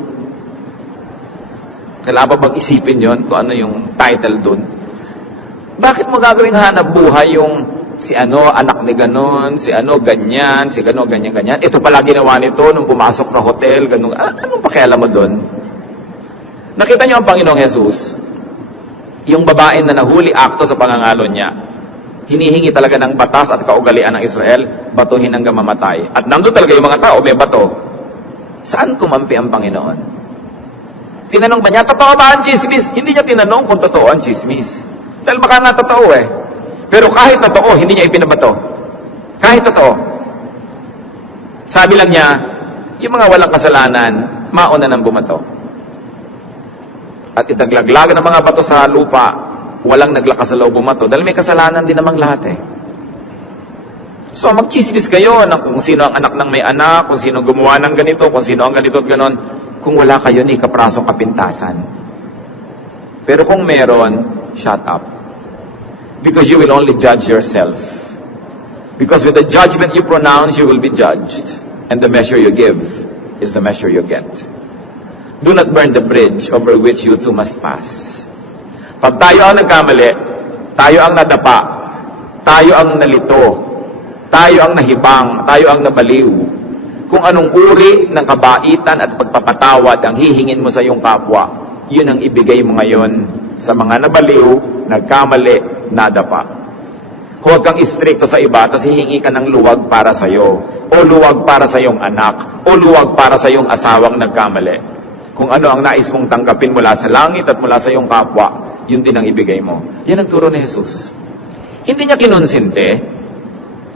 Kailangan ba bang isipin yon kung ano yung title dun? Bakit mo gagawin hanap buhay yung si ano, anak ni ganon, si ano, ganyan, si gano, ganyan, ganyan. Ito pala ginawa nito nung pumasok sa hotel, ganon. Anong pakialam mo dun? Nakita niyo ang Panginoong Jesus, yung babae na nahuli akto sa pangangalo niya, hinihingi talaga ng batas at kaugalian ng Israel, batuhin hanggang mamatay. At nandun talaga yung mga tao, may bato. Saan kumampi ang Panginoon? Tinanong ba niya, totoo ba ang chismis? Hindi niya tinanong kung totoo ang chismis. Dahil baka na totoo eh. Pero kahit totoo, hindi niya ipinabato. Kahit totoo. Sabi lang niya, yung mga walang kasalanan, mauna nang bumato. At itaglaglagan ng mga bato sa lupa, walang naglakas sa loob bumato. Dahil may kasalanan din namang lahat eh. So magchismis kayo ng kung sino ang anak ng may anak, kung sino gumawa ng ganito, kung sino ang ganito at ganon. Kung wala kayo, ni kaprasong kapintasan. Pero kung meron, shut up. Because you will only judge yourself. Because with the judgment you pronounce, you will be judged. And the measure you give is the measure you get. Do not burn the bridge over which you too must pass. Pag tayo ang nagkamali, tayo ang nadapa, tayo ang nalito, tayo ang nahibang, tayo ang nabaliw. Kung anong uri ng kabaitan at pagpapatawad ang hihingin mo sa iyong kapwa, yun ang ibigay mo ngayon sa mga nabaliw, nagkamali, nadapa. Huwag kang istrikto sa iba, tapos hihingi ka ng luwag para sa iyo, o luwag para sa iyong anak, o luwag para sa iyong asawang nagkamali. Kung ano ang nais mong tanggapin mula sa langit at mula sa iyong kapwa, yun din ang ibigay mo. Yan ang turo ni Jesus. Hindi niya kinonsinte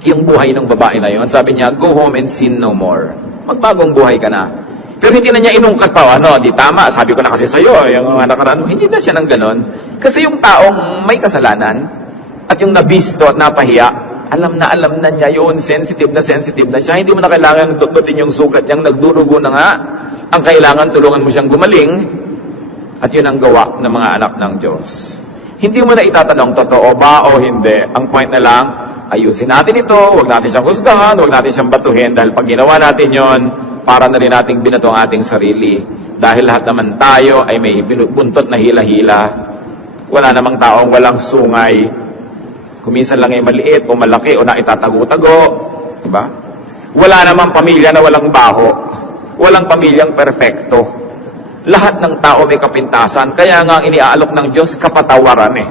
yung buhay ng babae na yun. Sabi niya, go home and sin no more. Magbagong buhay ka na. Pero hindi na niya inungkat pa, di tama, sabi ko na kasi sa'yo, yung mga nakaraan, hindi na siya ng ganon. Kasi yung taong may kasalanan, at yung nabisto at napahiya, alam na niya yun, sensitive na siya. Hindi mo na kailangan tututin yung sugat niyang nagdurugo na nga. Ang kailangan, tulungan mo siyang gumaling, at yun ang gawa ng mga anak ng Diyos. Hindi mo na itatanong, totoo ba o hindi. Ang point na lang, ayusin natin ito, huwag natin siyang husgahan, huwag natin siyang batuhin, dahil pag ginawa natin yon, para na rin nating binato ang ating sarili. Dahil lahat naman tayo ay may buntot na hila-hila. Wala namang taong walang sungay. Kuminsan lang ay maliit o malaki o naitatago-tago. Diba? Wala namang pamilya na walang baho. Walang pamilyang perfecto. Lahat ng tao may kapintasan. Kaya nga ang iniaalok ng Diyos, kapatawaran eh.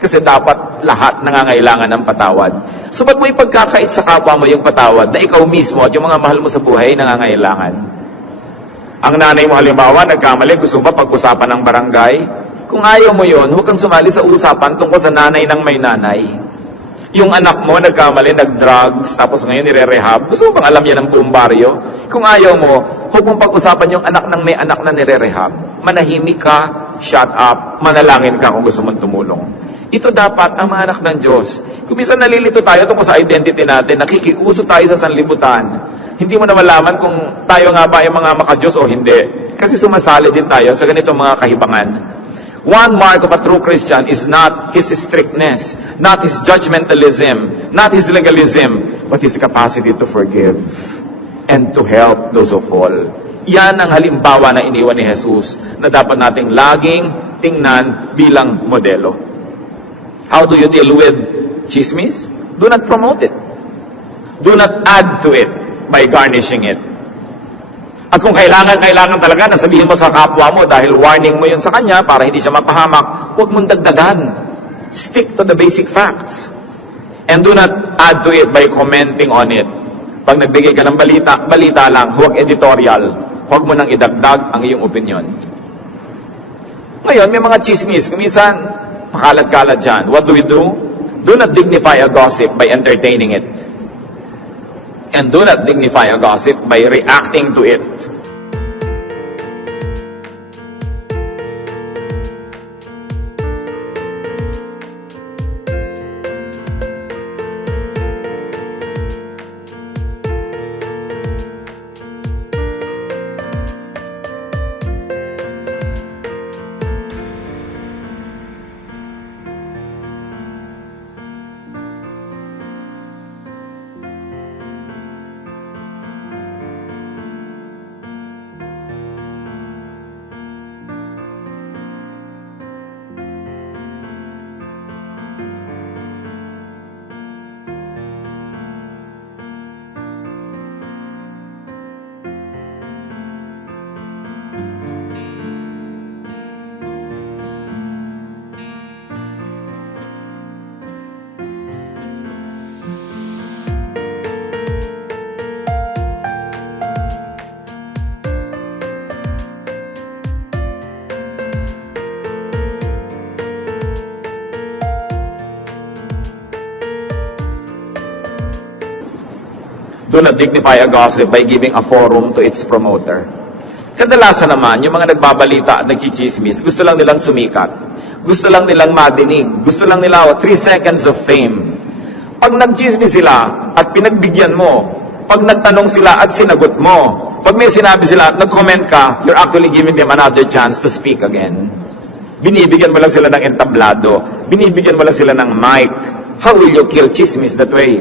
Kasi dapat lahat nangangailangan ng patawad. So ba't mo ipagkakait sa kapwa mo yung patawad na ikaw mismo at yung mga mahal mo sa buhay nangangailangan? Ang nanay mo halimbawa, nagkamali, gusto mo ba pag-usapan ng barangay? Kung ayaw mo yun, huwag kang sumali sa usapan tungkol sa nanay ng may nanay. Yung anak mo, nagkamali, nag-drugs, tapos ngayon nire-rehab. Gusto mo bang alam yan ng buong baryo? Kung ayaw mo, huwag mong pag-usapan yung anak ng may anak na nire-rehab. Manahimik ka, shut up, manalangin ka kung gusto mong tumulong. Ito dapat ang mga anak ng Diyos. Kung minsan nalilito tayo tungkol sa identity natin, nakikiuso tayo sa sanlibutan, hindi mo na malaman kung tayo nga ba yung mga makadiyos o hindi. Kasi sumasali din tayo sa ganitong mga kahibangan. One mark of a true Christian is not his strictness, not his judgmentalism, not his legalism, but his capacity to forgive and to help those who fall. Yan ang halimbawa na iniwan ni Jesus na dapat nating laging tingnan bilang modelo. How do you deal with chismis? Do not promote it. Do not add to it by garnishing it. At kung kailangan talaga na sabihin mo sa kapwa mo dahil warning mo yun sa kanya para hindi siya mapahamak, huwag mong dagdagan. Stick to the basic facts. And do not add to it by commenting on it. Pag nagbigay ka ng balita lang, huwag editorial. Huwag mo nang idagdag ang iyong opinion. Ngayon, may mga chismis. Kuminsan, pakalat-kalat dyan. What do we do? Do not dignify a gossip by entertaining it. And do not dignify a gossip by reacting to it. Do not dignify a gossip by giving a forum to its promoter. Kadalasan naman, yung mga nagbabalita at nagchichismis, gusto lang nilang sumikat. Gusto lang nilang madinig. Gusto lang nila 3 seconds of fame. Pag nagchismis sila at pinagbigyan mo, pag nagtanong sila at sinagot mo, pag may sinabi sila at nag-comment ka, you're actually giving them another chance to speak again. Binibigyan mo lang sila ng entablado. Binibigyan mo lang sila ng mic. How will you kill chismis that way?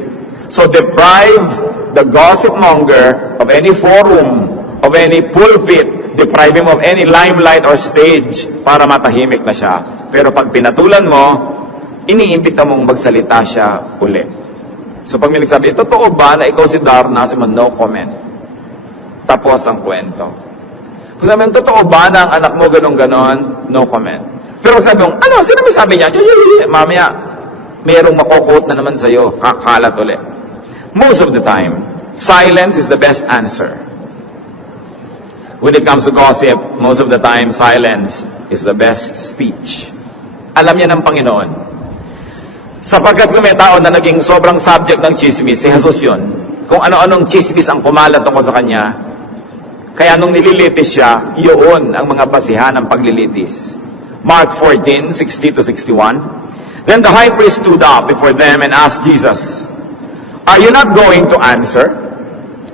So deprive the gossip monger of any forum, of any pulpit, deprive him of any limelight or stage para matahimik na siya. Pero pag pinatulan mo, iniimbita mong magsalita siya uli. So pag may nagsabi, totoo ba na ikaw si Darna? Sabi mo, no comment. Tapos ang kwento. Kung sabi mo, totoo ba na ang anak mo ganon-ganon? No comment. Pero sabi mo, ano? Sino may sabi niya? Mamaya, mayroong makukot na naman sa'yo. Kakalat ulit. Most of the time, silence is the best answer. When it comes to gossip, most of the time, silence is the best speech. Alam niya ng Panginoon. Sapagkat kung may tao na naging sobrang subject ng chismis, si Jesus yun. Kung ano-anong chismis ang kumalat tungkol sa kanya, kaya nung nililitis siya, yun ang mga basihan ng paglilitis. Mark 14:60-61. Then the high priest stood up before them and asked Jesus, "Are you not going to answer?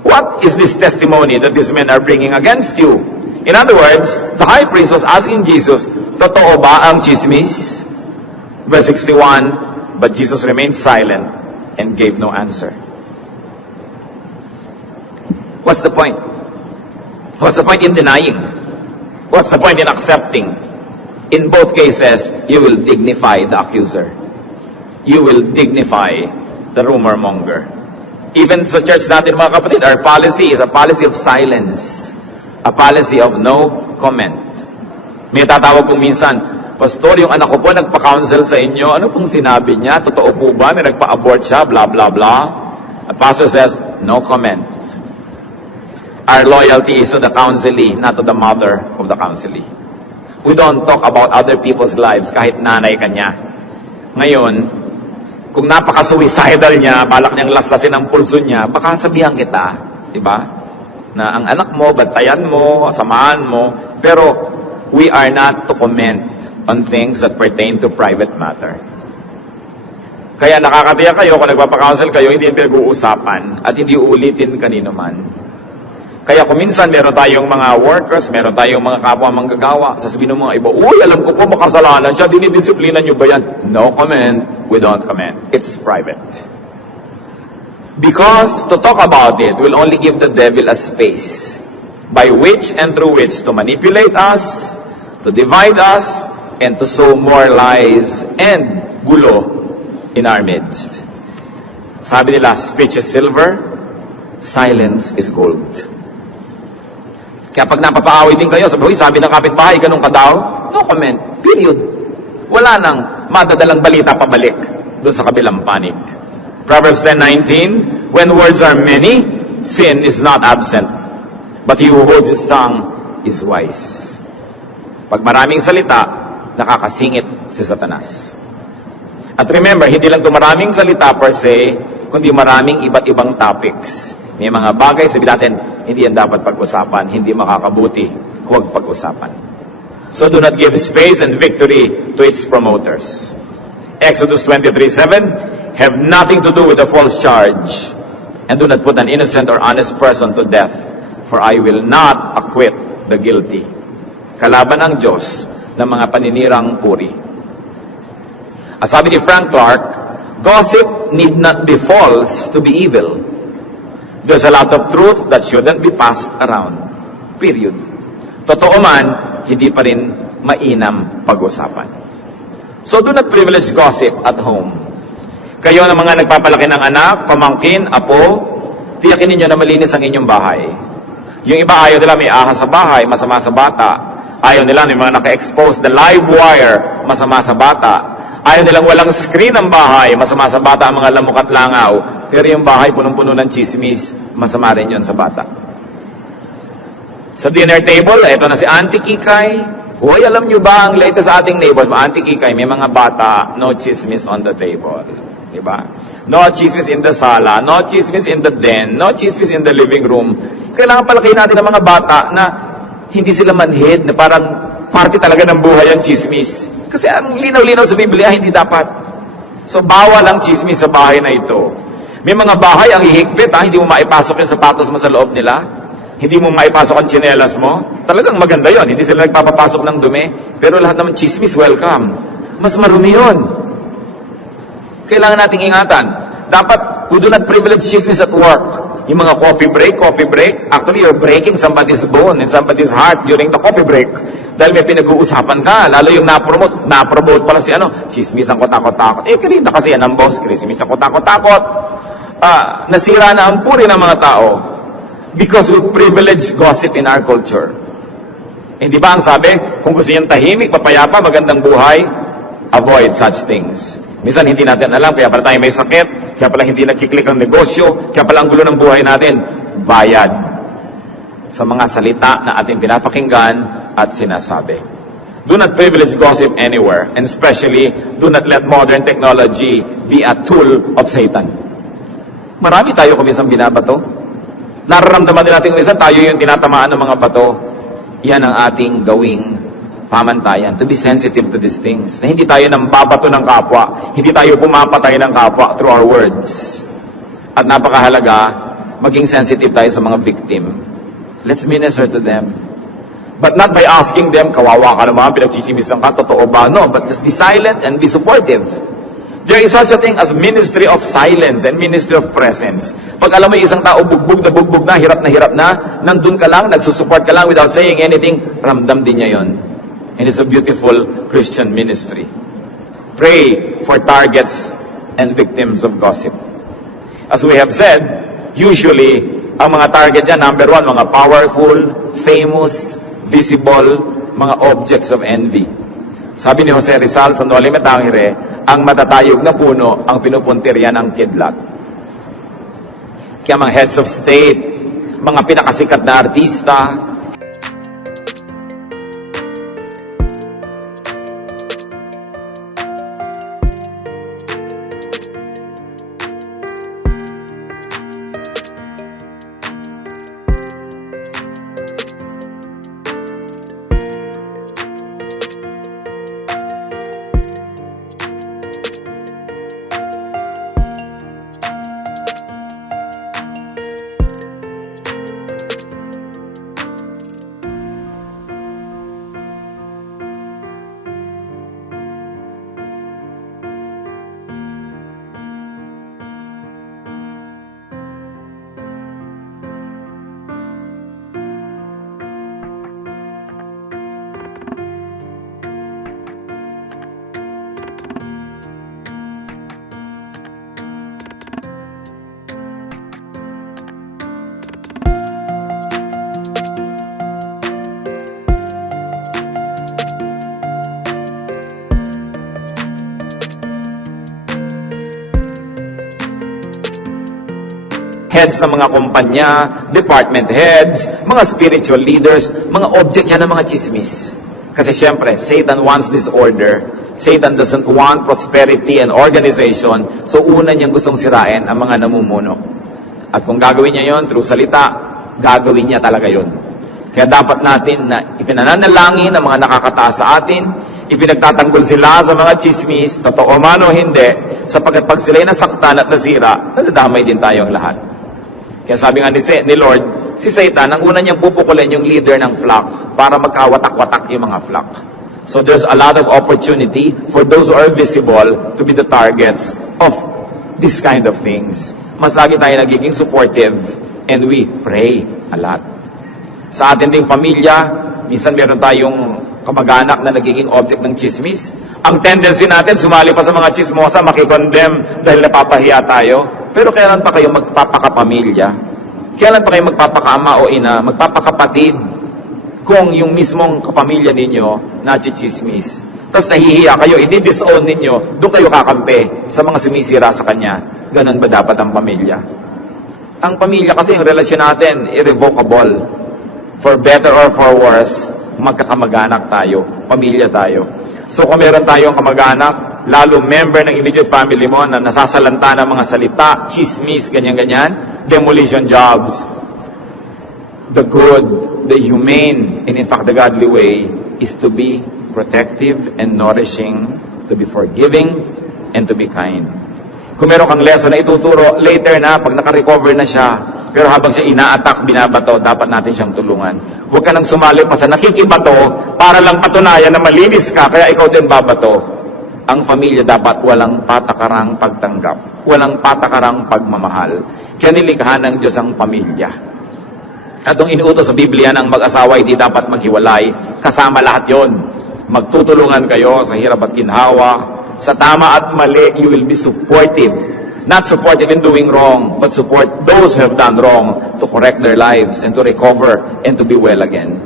What is this testimony that these men are bringing against you?" In other words, the high priest was asking Jesus, totoo ba ang chismis? Verse 61, but Jesus remained silent and gave no answer. What's the point? What's the point in denying? What's the point in accepting? In both cases, you will dignify the accuser. You will dignify the rumor monger. Even sa church natin, mga kapatid, our policy is a policy of silence. A policy of no comment. May tatawag kong minsan, Pastor, yung anak ko po nagpa-counsel sa inyo, ano pong sinabi niya? Totoo po ba na nagpa-abort siya? Blah, blah, blah. The pastor says, no comment. Our loyalty is to the counselee, not to the mother of the counselee. We don't talk about other people's lives kahit nanay kanya. Ngayon, kung napaka-suicidal niya, balak niyang laslasin ang pulso niya, baka sabihan kita, di ba? Na ang anak mo, bantayan mo, samahan mo, pero we are not to comment on things that pertain to private matter. Kaya nakakatiyak kayo, kung nagpapakounsel kayo, hindi pinag-uusapan at hindi uulitin kanino man. Kaya kung minsan meron tayong mga workers, meron tayong mga kapwa manggagawa, sasabihin ng mga iba, uy, alam ko po makasalanan siya, dinidisiplina niyo ba yan? No comment, we don't comment. It's private. Because to talk about it will only give the devil a space by which and through which to manipulate us, to divide us, and to sow more lies and gulo in our midst. Sabi nila, speech is silver, silence is gold. Kaya pag napapaaway din kayo, sabi ng kapitbahay, ganun ka daw, no comment, period. Wala nang madadalang balita pabalik doon sa kabilang panig. Proverbs 10:19, when words are many, sin is not absent, but he who holds his tongue is wise. Pag maraming salita, nakakasingit si Satanas. At remember, hindi lang ito maraming salita per se, kundi maraming iba't ibang topics. May mga bagay, sabi natin, hindi yan dapat pag-usapan, hindi makakabuti, huwag pag-usapan. So do not give space and victory to its promoters. Exodus 23:7, have nothing to do with the false charge, and do not put an innocent or honest person to death, for I will not acquit the guilty. Kalaban ng Diyos ng mga paninirang puri. At sabi ni Frank Clark, gossip need not be false to be evil. There's a lot of truth that shouldn't be passed around. Period. Totoo man, hindi pa rin mainam pag-usapan. So do not privilege gossip at home. Kayo na mga nagpapalaki ng anak, pamangkin, apo, tiyakin ninyo na malinis ang inyong bahay. Yung iba ayaw nila may ahas sa bahay, masama sa bata. Ayaw nila may mga naka-expose na live wire, masama sa bata. Ayaw nilang walang screen ang bahay, masama sa bata ang mga lamok at langaw. Pero yung bahay punong-puno ng chismis, masama rin yun sa bata. Sa dinner table, ito na si Auntie Kikay. Hoy, alam nyo ba ang latest sa ating neighbor? Auntie Kikay, may mga bata, no chismis on the table. Diba? No chismis in the sala, no chismis in the den, no chismis in the living room. Kailangan palakihin natin ang mga bata na hindi sila manhid, na parang parte talaga ng buhay ang chismis. Kasi ang linaw-linaw sa Biblia, hindi dapat. So, bawal ang chismis sa bahay na ito. May mga bahay ang ihigpit, hindi mo maipasok yung sapatos mo sa loob nila. Hindi mo maipasok ang tsinelas mo. Talagang maganda yon. Hindi sila nagpapapasok ng dumi. Pero lahat naman chismis, welcome. Mas marumi yun. Kailangan nating ingatan. Dapat, we do not privilege chismis at work. Yung mga coffee break, actually you're breaking somebody's bone and somebody's heart during the coffee break. Dahil may pinag-uusapan ka, lalo yung na-promote pala si chismis ang takot-takot. Kinita kasi yan ang boss, chismis ang takot-takot. Nasira na ang puri ng mga tao because we privilege gossip in our culture. Hindi ba ang sabi, kung gusto niyang tahimik, papayapa, magandang buhay, avoid such things. Minsan hindi natin alam, kaya pala tayo may sakit, kaya pala hindi nagkiklik ang negosyo, kaya pala ang gulo ng buhay natin, bayad sa mga salita na ating pinapakinggan at sinasabi. Do not privilege gossip anywhere, and especially, do not let modern technology be a tool of Satan. Marami tayo kumisang binabato. Nararamdaman din natin kumisang tayo yung tinatamaan ng mga bato. Yan ang ating gawing pamantayan, to be sensitive to these things. Na hindi tayo nang babato ng kapwa, hindi tayo pumapatay ng kapwa through our words. At napakahalaga, maging sensitive tayo sa mga victim. Let's minister to them. But not by asking them, kawawa ka naman, pinagchichimisan ka, totoo ba? No, but just be silent and be supportive. There is such a thing as ministry of silence and ministry of presence. Pag alam mo yung isang tao, bugbog na, hirap na, nandun ka lang, nagsusupport ka lang without saying anything, ramdam din niya yon. And it's a beautiful Christian ministry. Pray for targets and victims of gossip. As we have said, usually, ang mga target dyan, number one, mga powerful, famous, visible, mga objects of envy. Sabi ni Jose Rizal sa Noli Me Tangere, ang matatayog na puno ang pinupuntirya ng kidlat. Kaya mga heads of state, mga pinakasikat na artista, heads ng mga kumpanya, department heads, mga spiritual leaders, mga object yan ng mga chismis. Kasi syempre, Satan wants disorder. Satan doesn't want prosperity and organization. So una niyang gustong sirain ang mga namumuno. At kung gagawin niya yon through salita, gagawin niya talaga yon. Kaya dapat natin na ipinananalangin ang mga nakakataas sa atin, ipinagtatanggol sila sa mga chismis, totoo man o hindi, sapagkat pag sila'y nasaktan at nasira, nadadamay din tayong lahat. Kaya sabi nga ni Lord, si Satan, ang una niyang pupukulin yung leader ng flock para magkawatak-watak yung mga flock. So there's a lot of opportunity for those who are visible to be the targets of this kind of things. Mas lagi tayo nagiging supportive and we pray a lot. Sa atin ding pamilya, minsan meron tayong kamag-anak na nagiging object ng chismis. Ang tendency natin, sumali pa sa mga chismosa, makikondemn dahil napapahiya tayo. Pero kailan pa kayo magpapakapamilya? Kailan pa kayo magpapakaama o ina, magpapakapatid kung yung mismong kapamilya ninyo nachichismis? Tapos nahihiya kayo, i-disown ninyo, doon kayo kakampi sa mga sumisira sa kanya. Ganun ba dapat ang pamilya? Ang pamilya kasi yung relasyon natin, irrevocable. For better or for worse, magkakamag-anak tayo, pamilya tayo. So kung meron tayong kamag-anak, lalo member ng immediate family mo na nasasalanta ng mga salita, chismis, ganyan-ganyan, demolition jobs. The good, the humane, and in fact the godly way is to be protective and nourishing, to be forgiving, and to be kind. Kung meron kang lesson na ituturo, later na, pag naka-recover na siya, pero habang siya ina-attack, binabato, dapat natin siyang tulungan. Huwag ka nang sumali pa sa nakikibato para lang patunayan na malinis ka, kaya ikaw din babato. Ang pamilya dapat walang patakarang pagtanggap, walang patakarang pagmamahal. Kaya nilikha ng Diyos ang pamilya. At nung inuutos sa Biblia ng mag-asawa, hindi dapat maghiwalay, kasama lahat yon. Magtutulungan kayo sa hirap at ginhawa, sa tama at mali, you will be supportive. Not supportive in doing wrong, but support those who have done wrong to correct their lives and to recover and to be well again.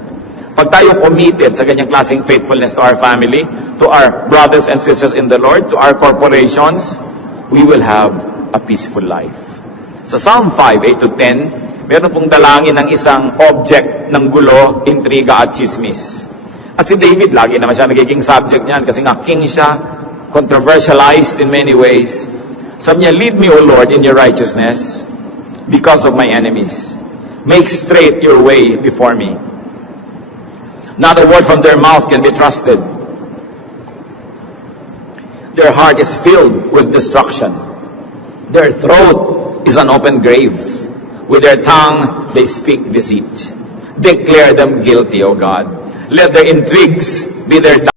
Pag tayo committed sa ganyang klaseng faithfulness to our family, to our brothers and sisters in the Lord, to our corporations, we will have a peaceful life. Sa Psalm 5:8-10, meron pong dalangin ng isang object ng gulo, intriga at chismis. At si David, lagi naman siya nagiging subject niyan kasi nga king siya, controversialized in many ways. Sabi niya, lead me, O Lord, in your righteousness because of my enemies. Make straight your way before me. Not a word from their mouth can be trusted. Their heart is filled with destruction. Their throat is an open grave. With their tongue, they speak deceit. Declare them guilty, O God. Let their intrigues be their